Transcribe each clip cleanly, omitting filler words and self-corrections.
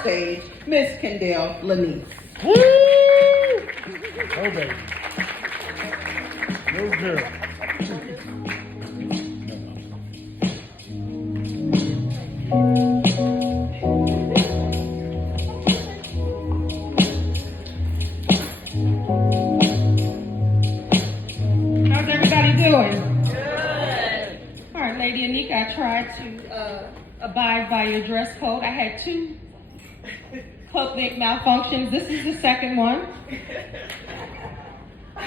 stage, Miss Kendell Lenice. Woo! Oh, baby. Go girl. How's everybody doing? Good. All right, Lady Anika, I tried to abide by your dress code. I had 2 public malfunctions. This is the second one. I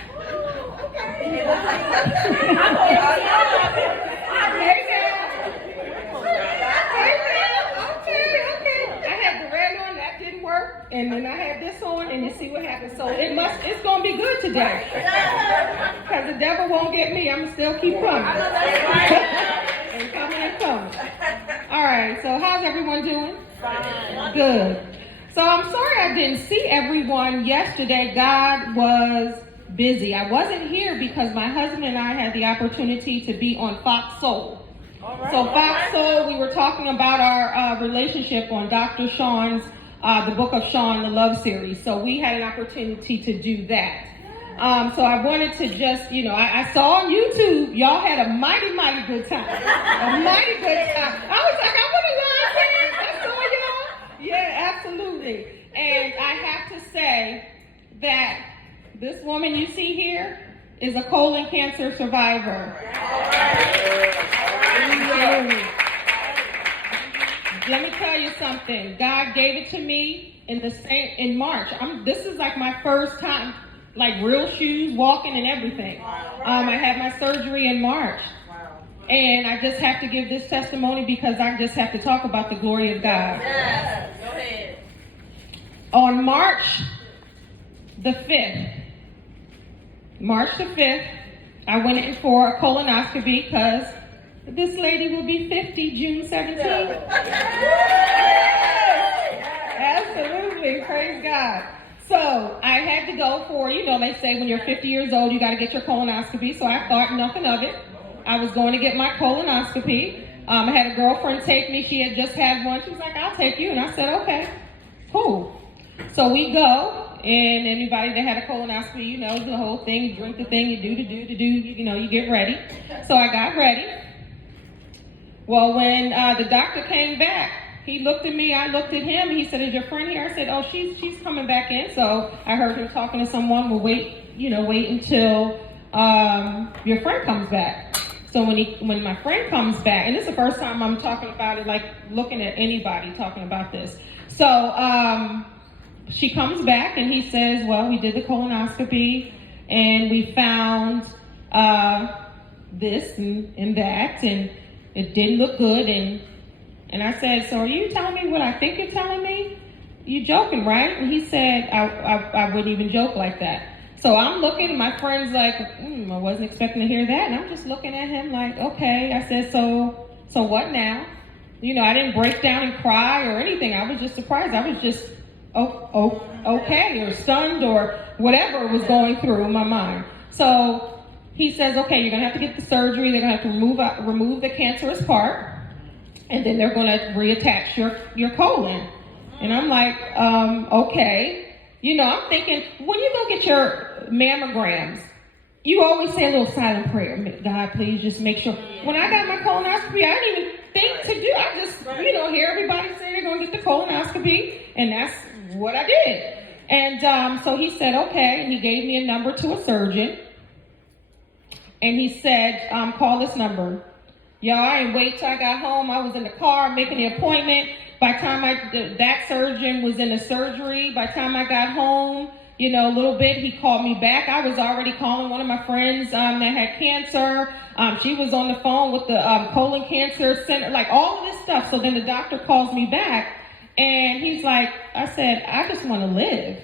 had the red on, that didn't work, and then I had this on, and you see what happened. So it's gonna be good today. Because the devil won't get me, I'm gonna still keep coming. And coming and coming. All right, so how's everyone doing? Fine. Good. So I'm sorry I didn't see everyone yesterday. God was busy. I wasn't here because my husband and I had the opportunity to be on Fox Soul. So Fox Soul, we were talking about our relationship on Dr. Sean's, the Book of Sean, the Love Series. So we had an opportunity to do that. So I wanted to just, I saw on YouTube, y'all had a mighty, mighty good time. A mighty good time. I was like, I want to live here. I saw y'all. Yeah, absolutely. And I have to say that this woman you see here is a colon cancer survivor. Let me tell you something. God gave it to me in March. This is like my first time, like real shoes, walking and everything. I had my surgery in March. And I just have to give this testimony because I just have to talk about the glory of God. Yes. Go ahead. On March the 5th, I went in for a colonoscopy because this lady will be 50 June 17th. Absolutely, praise God. So I had to go for, they say when you're 50 years old, you got to get your colonoscopy. So I thought nothing of it. I was going to get my colonoscopy. I had a girlfriend take me. She had just had one. She was like, I'll take you. And I said, okay, cool. So we go. And anybody that had a colonoscopy, you know the whole thing. You drink the thing, you do, you get ready. So I got ready. Well, when the doctor came back, he looked at me, I looked at him. He said, is your friend here? I said, oh, she's coming back in. So I heard him talking to someone. We'll wait until your friend comes back. So when my friend comes back, and this is the first time I'm talking about it, like looking at anybody talking about this. So she comes back and he says, well, we did the colonoscopy and we found this and that, and it didn't look good. And I said, so are you telling me what I think you're telling me? You joking, right? And he said, I wouldn't even joke like that. So I'm looking, my friend's like, I wasn't expecting to hear that. And I'm just looking at him like, okay. I said, so what now? I didn't break down and cry or anything. I was just surprised. I was just, okay, or stunned or whatever was going through my mind. So he says, okay, you're going to have to get the surgery. They're going to have to remove the cancerous part. And then they're going to reattach your colon. And I'm like, okay. I'm thinking, when you go get your mammograms, you always say a little silent prayer. God, please just make sure. When I got my colonoscopy, I didn't even think to do. I just, hear everybody saying they're going to get the colonoscopy. And that's what I did. And so he said, okay. And he gave me a number to a surgeon. And he said, call this number. Y'all, I didn't wait till I got home. I was in the car making the appointment. By the time that surgeon was in the surgery, by the time I got home, a little bit, he called me back. I was already calling one of my friends that had cancer. She was on the phone with the colon cancer center, like all of this stuff. So then the doctor calls me back and he's like, I said, I just want to live,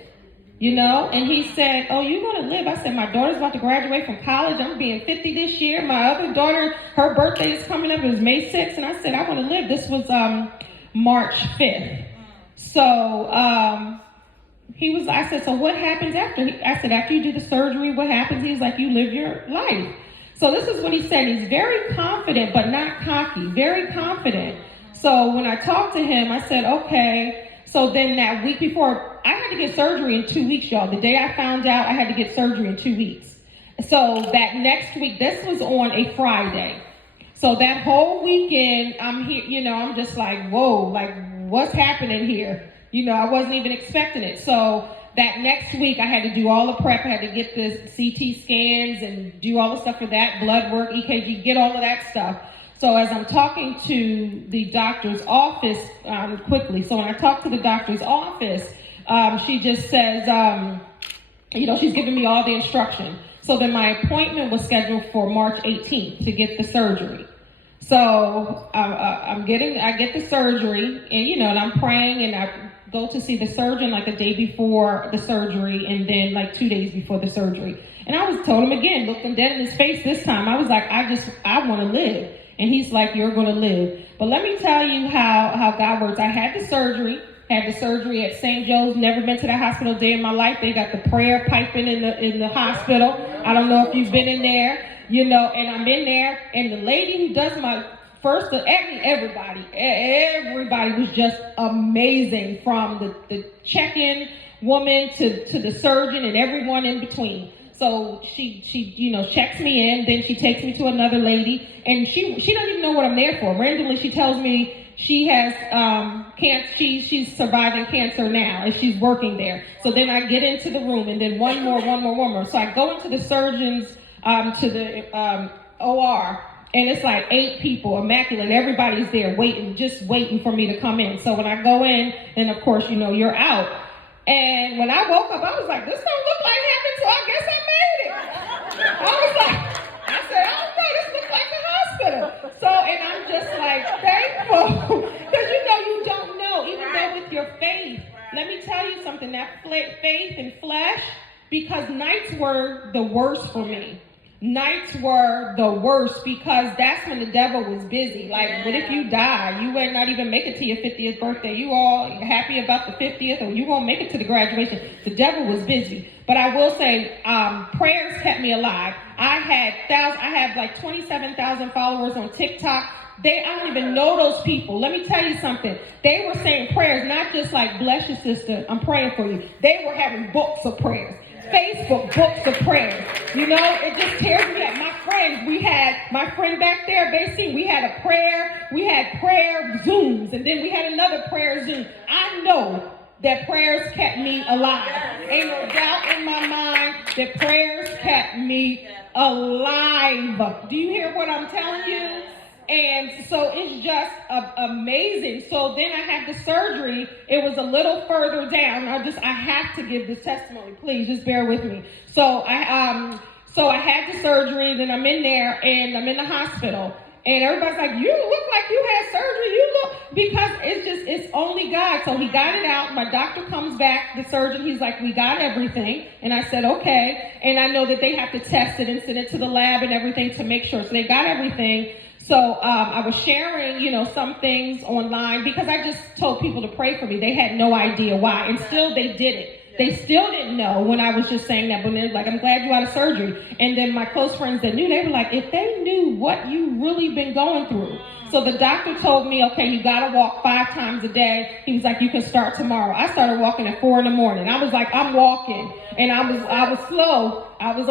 And he said, oh, you want to live? I said, my daughter's about to graduate from college. I'm being 50 this year. My other daughter, her birthday is coming up. It was May 6th. And I said, I want to live. This was March 5th. So I said, so what happens after? I said, after you do the surgery, what happens? He's like, you live your life. So this is what he said. He's very confident, but not cocky, very confident. So when I talked to him, I said, okay. So then that week before, I had to get surgery in 2 weeks, y'all. The day I found out, I had to get surgery in 2 weeks. So that next week, this was on a Friday. So that whole weekend, I'm here, I'm just like, whoa, like what's happening here? I wasn't even expecting it. So that next week, I had to do all the prep. I had to get the CT scans and do all the stuff for that, blood work, EKG, get all of that stuff. So as I'm talking to the doctor's office quickly, so when I talk to the doctor's office, she just says, she's giving me all the instruction. So then my appointment was scheduled for March 18th to get the surgery. So I get the surgery, and and I'm praying, and I go to see the surgeon like a day before the surgery, and then like 2 days before the surgery. And I told him again, looking dead in his face this time, I was like, I want to live. And he's like, you're going to live. But let me tell you how God works. I had the surgery at St. Joe's. Never been to that hospital a day in my life. They got the prayer piping in the hospital. I don't know if you've been in there, and I'm in there. And the lady who does my first, everybody was just amazing, from the check-in woman to the surgeon and everyone in between. So she checks me in, then she takes me to another lady, and she doesn't even know what I'm there for. Randomly, she tells me she has cancer. She's surviving cancer now, and she's working there. So then I get into the room, and then one more. So I go into the surgeon's to the OR, and it's like 8 people, immaculate. Everybody's there just waiting for me to come in. So when I go in, and of course, you're out. And when I woke up, I was like, this don't look like heaven, so I guess I made it. I said, oh no, this looks like the hospital. So, and I'm just like thankful, because you don't know, even though with your faith, let me tell you something, that faith and flesh, because nights were the worst for me. Nights were the worst, because that's when the devil was busy. Like, what if you die? You might not even make it to your 50th birthday. You all happy about the 50th, or you won't make it to the graduation. The devil was busy. But I will say, prayers kept me alive. I had like 27,000 followers on TikTok. I don't even know those people. Let me tell you something. They were saying prayers, not just like, bless your sister, I'm praying for you. They were having books of prayers. Facebook books of prayers. It just tears me up. My friends, we had my friend back there, basically, we had prayer Zooms, and then we had another prayer Zoom. I know that prayers kept me alive. Ain't no doubt in my mind that prayers kept me alive. Do you hear what I'm telling you? And so it's just amazing. So then I had the surgery. It was a little further down. I have to give this testimony. Please, just bear with me. So I had the surgery. Then I'm in there, and I'm in the hospital. And everybody's like, you look like you had surgery. Because it's only God. So he got it out. My doctor comes back, the surgeon. He's like, we got everything. And I said, okay. And I know that they have to test it and send it to the lab and everything to make sure. So they got everything. So I was sharing, some things online, because I just told people to pray for me. They had no idea why. And still they did it. They still didn't know when I was just saying that. But they're like, I'm glad you had a surgery. And then my close friends that knew, they were like, if they knew what you really been going through. So the doctor told me, okay, you got to walk 5 times a day. He was like, you can start tomorrow. I started walking at 4 a.m. I was like, I'm walking. And I was slow. I was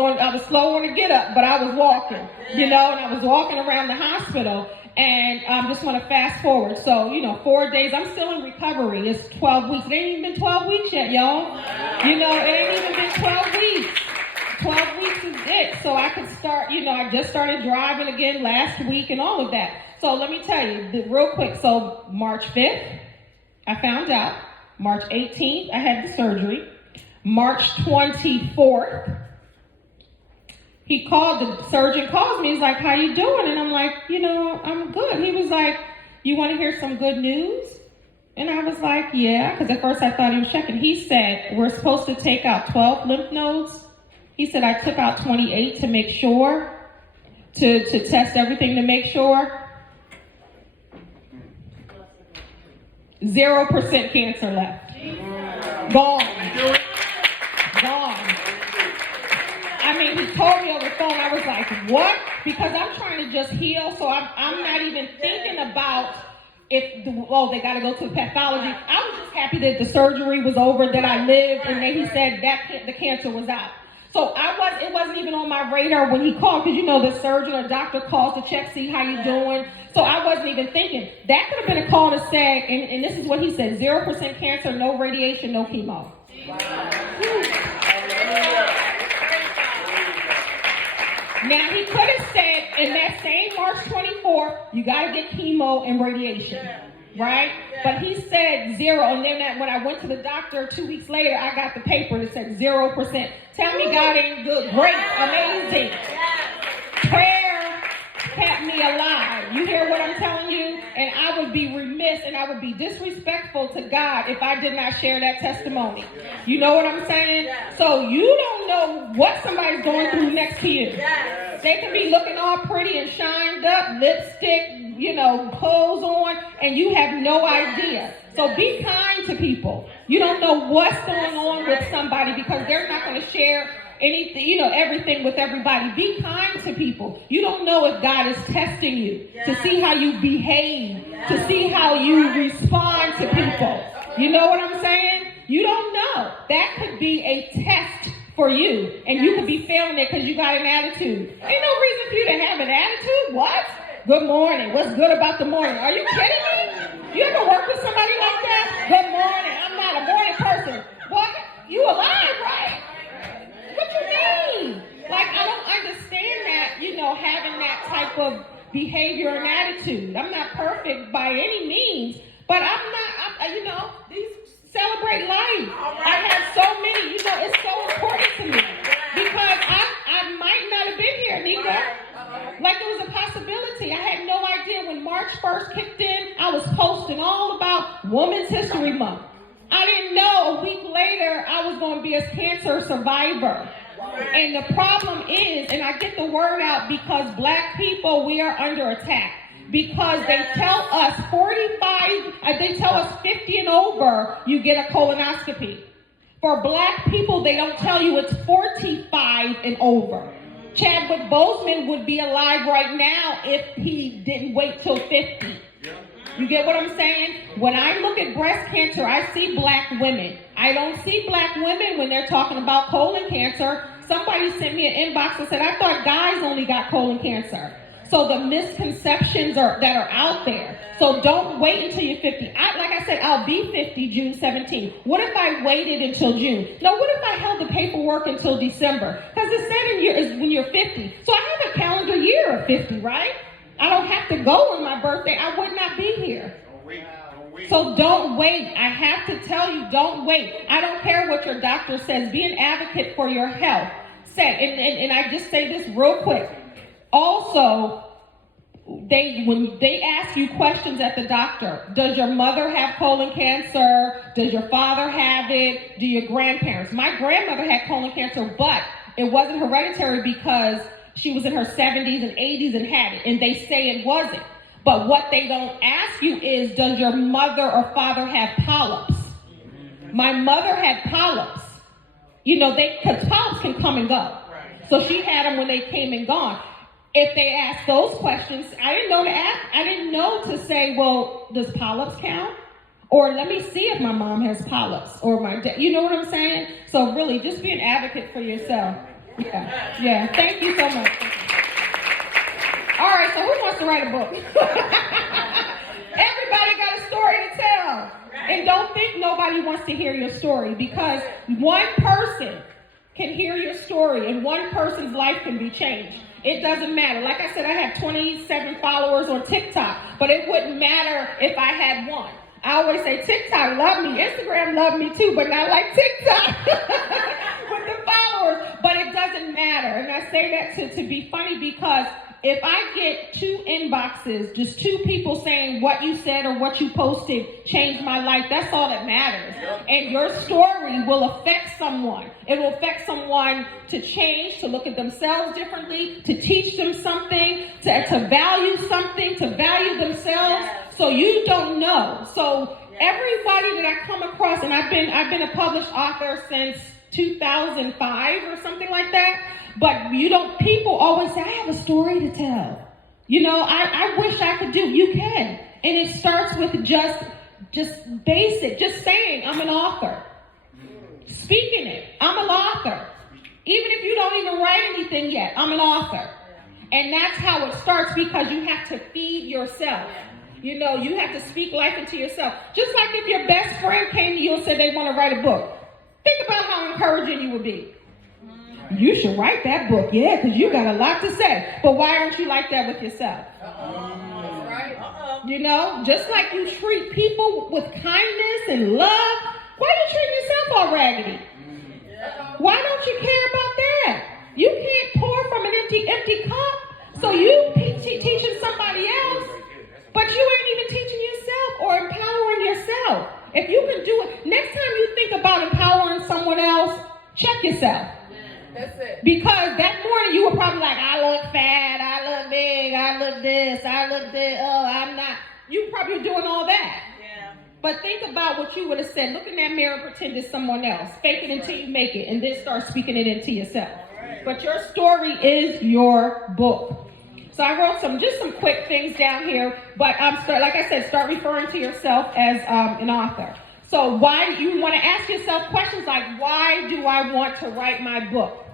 slow on the get up, but I was walking, and I was walking around the hospital. And I just want to fast forward. So, 4 days, I'm still in recovery. It's 12 weeks. It ain't even been 12 weeks yet, y'all. It ain't even been 12 weeks. 12 weeks is it. So I could start, I just started driving again last week and all of that. So let me tell you real quick. So March 5th, I found out. March 18th, I had the surgery. March 24th, the surgeon calls me. He's like, how you doing? And I'm like, I'm good. He was like, you want to hear some good news? And I was like, yeah, because at first I thought he was checking. He said, we're supposed to take out 12 lymph nodes. He said, I took out 28 to make sure, to test everything to make sure. 0% cancer left. Gone. I mean, he told me over the phone. I was like, what? Because I'm trying to just heal, so I'm not even thinking about they got to go to the pathology. I was just happy that the surgery was over, that I lived, and then he said that the cancer was out. So it wasn't even on my radar when he called, because the surgeon or doctor calls to check, see how you're doing. So I wasn't even thinking. That could have been a call to say, and this is what he said, 0% cancer, no radiation, no chemo. Now, he could have said in that same March 24, you got to get chemo and radiation, right? But he said 0, and then when I went to the doctor 2 weeks later, I got the paper that said 0%. Tell me God ain't good. Great, amazing. Prayer kept me alive. You hear what I'm telling you? And I would be remiss and I would be disrespectful to God if I did not share that testimony. You know what I'm saying? So you don't know what somebody's going through next to you. They can be looking all pretty and shined up, lipstick, clothes on, and you have no idea. So be kind to people. You don't know what's going on with somebody because they're not going to share anything, everything with everybody. Be kind to people. You don't know if God is testing you to see how you behave, to see how you respond to people. You know what I'm saying? You don't know. That could be a test for you, and you could be failing it because you got an attitude. Ain't no reason for you to have an attitude. What? Good morning. What's good about the morning? Are you kidding me? You ever work with somebody like that? Good morning. I'm not a morning person. What? You alive, right? What you mean? Like, I don't understand that, having that type of behavior and attitude. I'm not perfect by any means, but these celebrate life. I have so many, it's so important to me because I might not have been here, Nika. Like, there was a possibility. I had no idea when March 1st kicked in, I was posting all about Women's History Month. I didn't know a week later I was going to be a cancer survivor. And the problem is, and I get the word out because Black people, we are under attack. Because they tell us 50 and over, you get a colonoscopy. For Black people, they don't tell you it's 45 and over. Chadwick Boseman would be alive right now if he didn't wait till 50. You get what I'm saying? When I look at breast cancer, I see Black women. I don't see Black women when they're talking about colon cancer. Somebody sent me an inbox and said, I thought guys only got colon cancer. So the misconceptions that are out there. So don't wait until you're 50. Like I said, I'll be 50 June 17th. What if I waited until June? No, what if I held the paperwork until December? Because the second year is when you're 50. So I have a calendar year of 50, right? I don't have to go on my birthday. I would not be here. So don't wait. I have to tell you, don't wait. I don't care what your doctor says. Be an advocate for your health. And I just say this real quick. Also, when they ask you questions at the doctor, does your mother have colon cancer? Does your father have it? Do your grandparents? My grandmother had colon cancer, but it wasn't hereditary because she was in her 70s and 80s and had it, and they say it wasn't. But what they don't ask you is, does your mother or father have polyps? My mother had polyps. Because polyps can come and go. So she had them when they came and gone. If they ask those questions, I didn't know to ask. I didn't know to say, well, does polyps count? Or let me see if my mom has polyps or my dad. You know what I'm saying? So really, just be an advocate for yourself. Yeah. Thank you so much. All right, so who wants to write a book? Everybody got a story to tell. And don't think nobody wants to hear your story, because one person can hear your story and one person's life can be changed. It doesn't matter. Like I said, I have 27 followers on TikTok, but it wouldn't matter if I had one. I always say TikTok love me, Instagram love me too, but not like TikTok with the followers. But it doesn't matter. And I say that to be funny, because if I get 2 inboxes, just 2 people saying what you said or what you posted changed my life, that's all that matters. And your story will affect someone. It will affect someone to change, to look at themselves differently, to teach them something, to value something, to value themselves. So you don't know. So everybody that I come across, and I've been a published author since 2005 or something like that. But people always say, I have a story to tell. I wish I could do. You can. And it starts with just just basic, just saying, I'm an author. Speaking it, I'm an author. Even if you don't even write anything yet, I'm an author. And that's how it starts, because you have to feed yourself. You know, you have to speak life into yourself. Just like if your best friend came to you and said they want to write a book. Think about how encouraging you would be. You should write that book, yeah, because you got a lot to say. But why aren't you like that with yourself? You know, just like you treat people with kindness and love, why are you treating yourself all raggedy? Why don't you care about that? You can't pour from an empty cup. So you teaching somebody else, but you ain't even teaching yourself or empowering yourself. If you can do it, next time you think about empowering someone else, check yourself. That's it. Because that morning you were probably like, I look fat, I look big, I look this, I look this, oh, I'm not. You probably doing all that. Yeah. But think about what you would have said. Look in that mirror and pretend it's someone else. Fake it until you make it, and then start speaking it into yourself. But your story is your book. So I wrote some quick things down here, but like I said, start referring to yourself as an author. So why you want to ask yourself questions like, why do I want to write my book?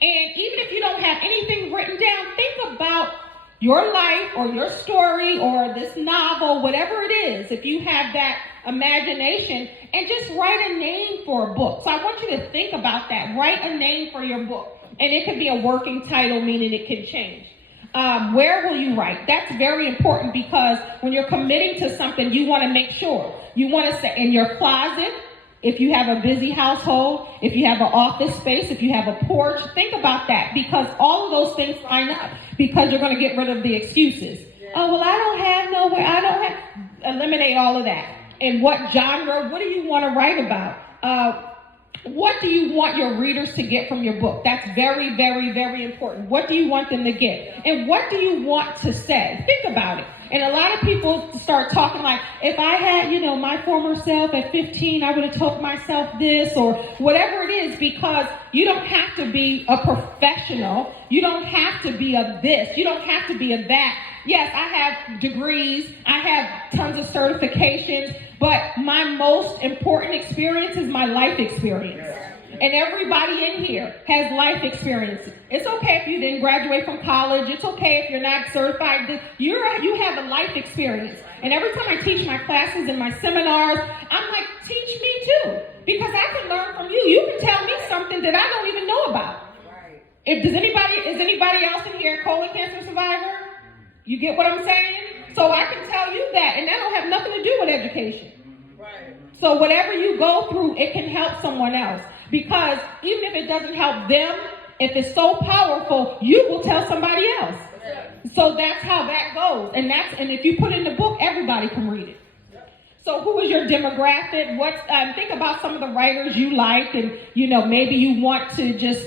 And even if you don't have anything written down, think about your life or your story or this novel, whatever it is, if you have that imagination, and just write a name for a book. So I want you to think about that. Write a name for your book. And it could be a working title, meaning it can change. Where will you write? That's very important, because when you're committing to something, you want to make sure. You want to say in your closet, if you have a busy household, if you have an office space, if you have a porch, think about that, because all of those things line up, because you're going to get rid of the excuses. Oh, well, I don't have nowhere. I don't have. Eliminate all of that. And what genre? What do you want to write about? What do you want your readers to get from your book? That's very, very, very important. What do you want them to get? And what do you want to say? Think about it. And a lot of people start talking like, if I had, my former self at 15, I would have told myself this or whatever it is, because you don't have to be a professional. You don't have to be a this. You don't have to be a that. Yes, I have degrees. I have tons of certifications. But my most important experience is my life experience. And everybody in here has life experience. It's okay if you didn't graduate from college. It's okay if you're not certified. You have a life experience. And every time I teach my classes and my seminars, I'm like, teach me too. Because I can learn from you. You can tell me something that I don't even know about. Is anybody else in here a colon cancer survivor? You get what I'm saying? So I can tell you that, and that don't have nothing to do with education. Right. So whatever you go through, it can help someone else. Because even if it doesn't help them, if it's so powerful, you will tell somebody else. So that's how that goes. And if you put it in the book, everybody can read it. So who is your demographic? Think about some of the writers you like, and maybe you want to just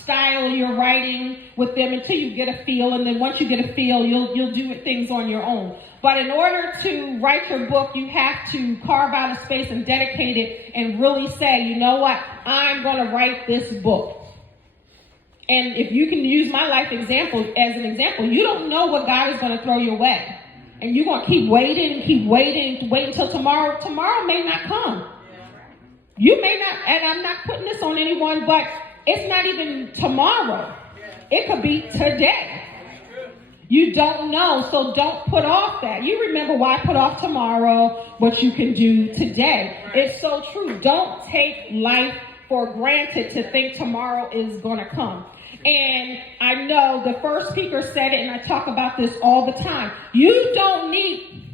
style your writing with them until you get a feel, and then once you get a feel, you'll do things on your own. But in order to write your book, you have to carve out a space and dedicate it, and really say, you know what, I'm going to write this book. And if you can use my life example as an example, you don't know what God is going to throw your way. And you're going to keep waiting until tomorrow. Tomorrow may not come. You may not, and I'm not putting this on anyone, but it's not even tomorrow. It could be today. You don't know, so don't put off that. You remember why put off tomorrow what you can do today. It's so true. Don't take life for granted to think tomorrow is going to come. And I know the first speaker said it, and I talk about this all the time. You don't need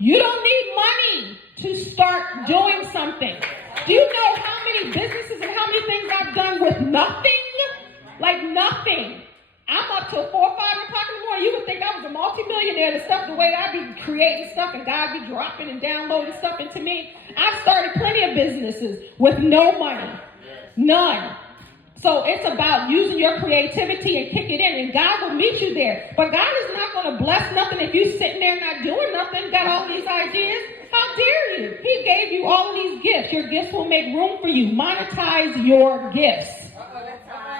money to start doing something. Do you know how many businesses and how many things I've done with nothing? Like nothing. I'm up till 4 or 5 o'clock in the morning. You would think I was a multimillionaire. The stuff, the way I be creating stuff and God be dropping and downloading stuff into me. I've started plenty of businesses with no money. None. So it's about using your creativity and kick it in, and God will meet you there. But God is not going to bless nothing if you're sitting there not doing nothing, got all these ideas. How dare you? He gave you all of these gifts. Your gifts will make room for you. Monetize your gifts.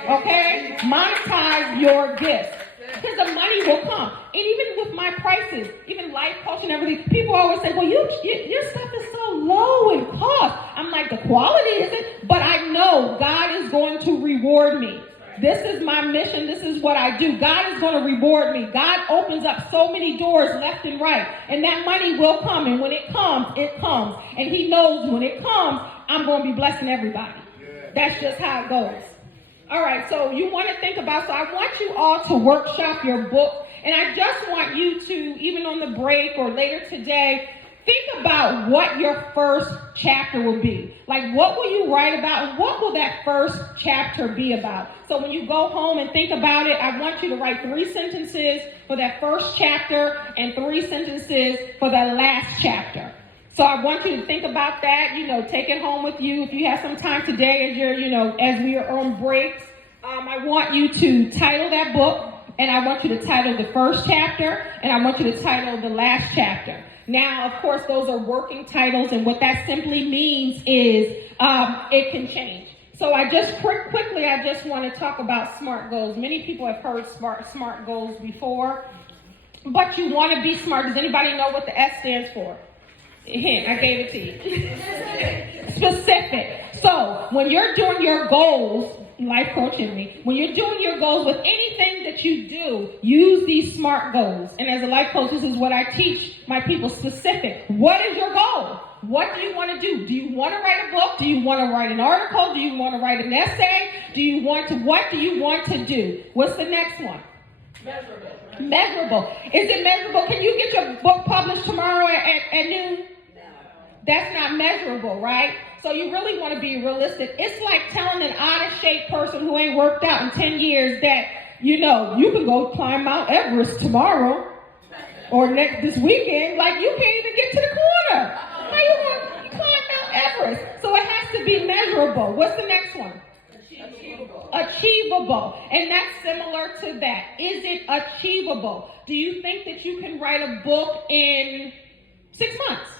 Okay? Monetize your gifts. Because the money will come. And even with my prices, even life coach and everything. People always say, well, your stuff is so low in cost. I'm like, the quality isn't, but I know God is going to reward me. This is my mission. This is what I do. God is going to reward me. God opens up so many doors left and right, and that money will come. And when it comes, it comes. And he knows when it comes, I'm going to be blessing everybody. That's just how it goes. All right, so you want to think about, so I want you all to workshop your book. And I just want you to, even on the break or later today, think about what your first chapter will be. Like, what will you write about, and what will that first chapter be about? So when you go home and think about it, I want you to write 3 sentences for that first chapter and 3 sentences for the last chapter. So I want you to think about that, take it home with you. If you have some time today as you're, as we are on breaks, I want you to title that book, and I want you to title the first chapter, and I want you to title the last chapter. Now, of course, those are working titles, and what that simply means is it can change. So I just quickly want to talk about SMART goals. Many people have heard SMART goals before, but you want to be smart. Does anybody know what the S stands for? Hint, I gave it to you. Specific. So when you're doing your goals, life coaching me, when you're doing your goals with anything that you do, use these SMART goals. And as a life coach, this is what I teach my people: specific. What is your goal? What do you want to do? Do you want to write a book? Do you want to write an article? Do you want to write an essay? What do you want to do? What's the next one? Measurable. Is it measurable? Can you get your book published tomorrow at noon? That's not measurable, right? So you really want to be realistic. It's like telling an out-of-shape person who ain't worked out in 10 years that, you can go climb Mount Everest tomorrow or this weekend. Like, you can't even get to the corner. How you going to climb Mount Everest? So it has to be measurable. What's the next one? Achievable. And that's similar to that. Is it achievable? Do you think that you can write a book in 6 months?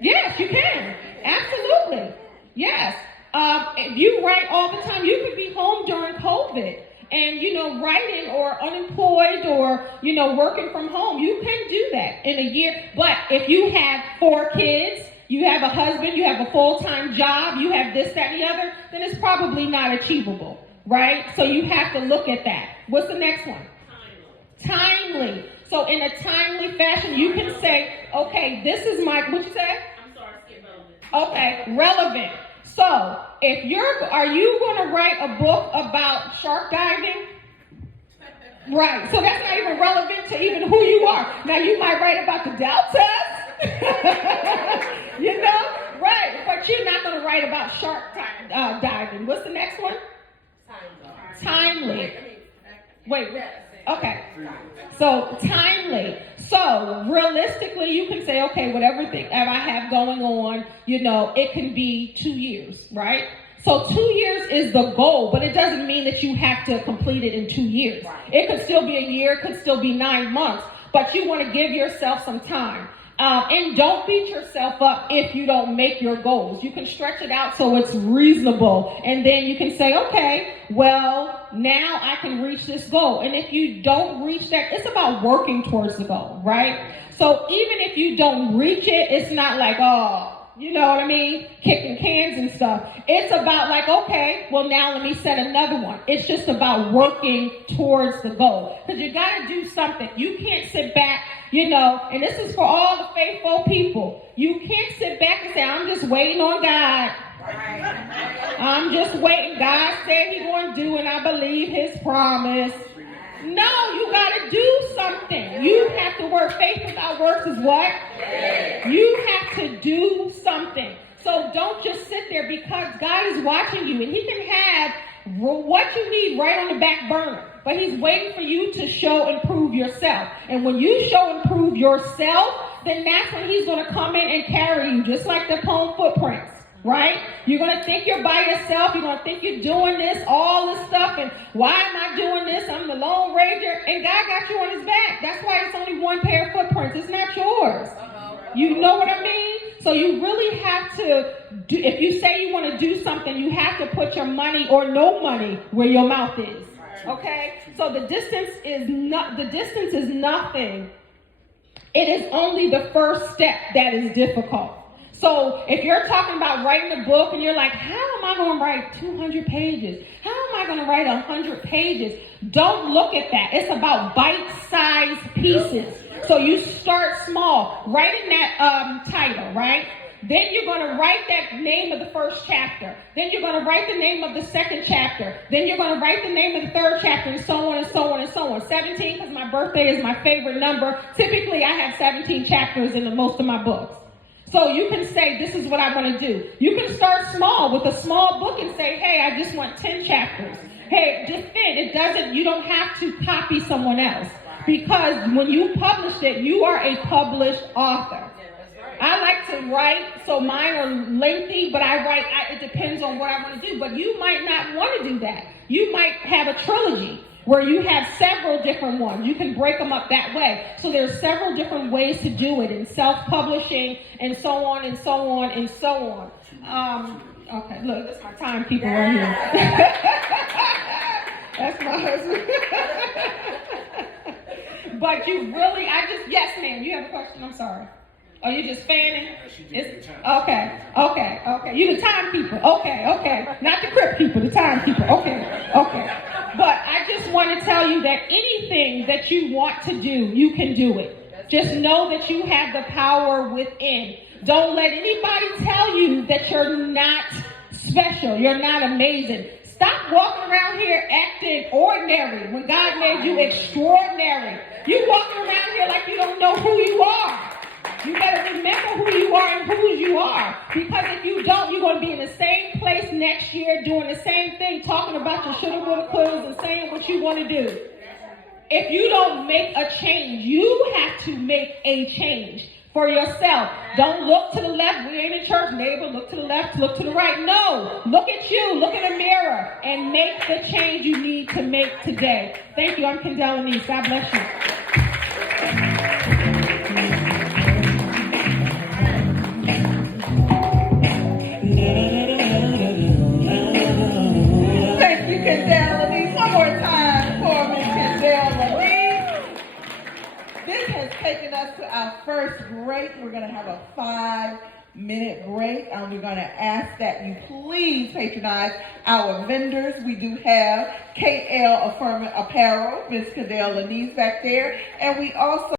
Yes, you can. Absolutely. Yes. If you write all the time, you could be home during COVID and, writing or unemployed or, working from home. You can do that in a year. But if you have 4 kids, you have a husband, you have a full-time job, you have this, that, and the other, then it's probably not achievable, right? So you have to look at that. What's the next one? Timely. So in a timely fashion, you can say, okay, this is my, what you said? I'm sorry, skip relevant. Okay, relevant. So are you going to write a book about shark diving? Right, so that's not even relevant to even who you are. Now you might write about the deltas, right, but you're not going to write about shark diving. What's the next one? Timely. Wait, okay. So timely. So realistically, you can say, okay, whatever I have going on, it can be 2 years, right? So 2 years is the goal, but it doesn't mean that you have to complete it in 2 years. It could still be a year, it could still be 9 months, but you want to give yourself some time. And don't beat yourself up if you don't make your goals. You can stretch it out so it's reasonable. And then you can say, okay, well, now I can reach this goal. And if you don't reach that, it's about working towards the goal, right? So even if you don't reach it, it's not like, you know what I mean? Kicking cans and stuff. It's about like, okay, well, now let me set another one. It's just about working towards the goal. Because you got to do something. You can't sit back, and this is for all the faithful people. You can't sit back and say, I'm just waiting on God. I'm just waiting. God said He's going to do, and I believe His promise. No, you got to do something. You have to work. Faith without works is what? You have to do something. So don't just sit there, because God is watching you, and He can have what you need right on the back burner. But He's waiting for you to show and prove yourself. And when you show and prove yourself, then that's when He's going to come in and carry you, just like the home footprints. Right? You're going to think you're by yourself. You're going to think you're doing this, all this stuff, and why am I doing this? I'm the Lone Ranger, and God got you on His back. That's why it's only one pair of footprints. It's not yours. You know what I mean? So you really have to, if you say you want to do something, you have to put your money or no money where your mouth is. Okay? So the distance is nothing. It is only the first step that is difficult. So if you're talking about writing a book and you're like, how am I going to write 200 pages? How am I going to write 100 pages? Don't look at that. It's about bite-sized pieces. So you start small, writing that title, right? Then you're going to write that name of the first chapter. Then you're going to write the name of the second chapter. Then you're going to write the name of the third chapter, and so on and so on and so on. 17, because my birthday is my favorite number. Typically, I have 17 chapters in most of my books. So you can say, this is what I want to do. You can start small with a small book and say, hey, I just want 10 chapters. Hey, just fit. You don't have to copy someone else. Because when you publish it, you are a published author. I like to write, so mine are lengthy, but it depends on what I want to do. But you might not want to do that. You might have a trilogy where you have several different ones. You can break them up that way. So there's several different ways to do it in self-publishing and so on and so on and so on. Okay, look, that's my timekeeper right here. That's my husband. But yes, ma'am, you have a question? I'm sorry. Oh, you just fanning? Okay. You the timekeeper. Okay. Not the crypt keeper, the timekeeper. Okay. But I just want to tell you that anything that you want to do, you can do it. Just know that you have the power within. Don't let anybody tell you that you're not special, you're not amazing. Stop walking around here acting ordinary when God made you extraordinary. You walking around here like you don't know who you are. You better remember who you are and whose you are. Because if you don't, you're going to be in the same place next year doing the same thing, talking about your shoulda, woulda, couldas, and saying what you want to do. If you don't make a change, you have to make a change for yourself. Don't look to the left. We ain't in church, neighbor. Look to the left, look to the right. No. Look at you. Look in the mirror and make the change you need to make today. Thank you. I'm Kendell Lenice. God bless you. Thank you, Kendell Lenice. One more time for Miss Kendell Lenice. This has taken us to our first break. We're going to have a 5-minute break. We're going to ask that you please patronize our vendors. We do have KL Affirming Apparel, Miss Kendell Lenice back there, and we also